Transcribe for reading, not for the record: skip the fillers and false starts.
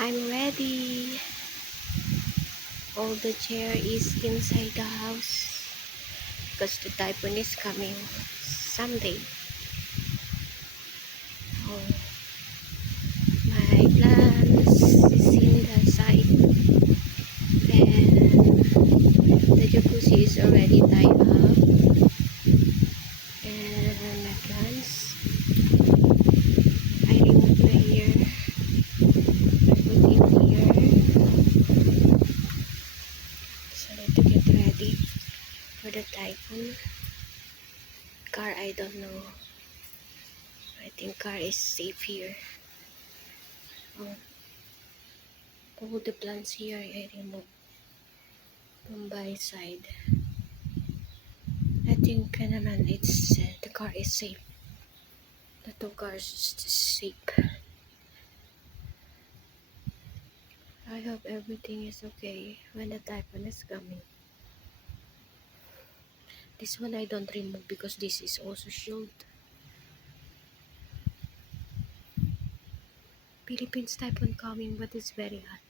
I'm ready. All the chair is inside the house because the typhoon is coming someday. Oh, my plants is in the side and the jacuzzi is already tied up and my plants I removed my hair. I put in here so to get ready for the typhoon. Car, I don't know. I think car is safe here. Oh, all the plants here I removed from by side. I think naman it's the car is safe. The two cars is safe. I hope everything is okay when the typhoon is coming. This one I don't remove because this is also shield. Philippines typhoon coming, but it's very hot.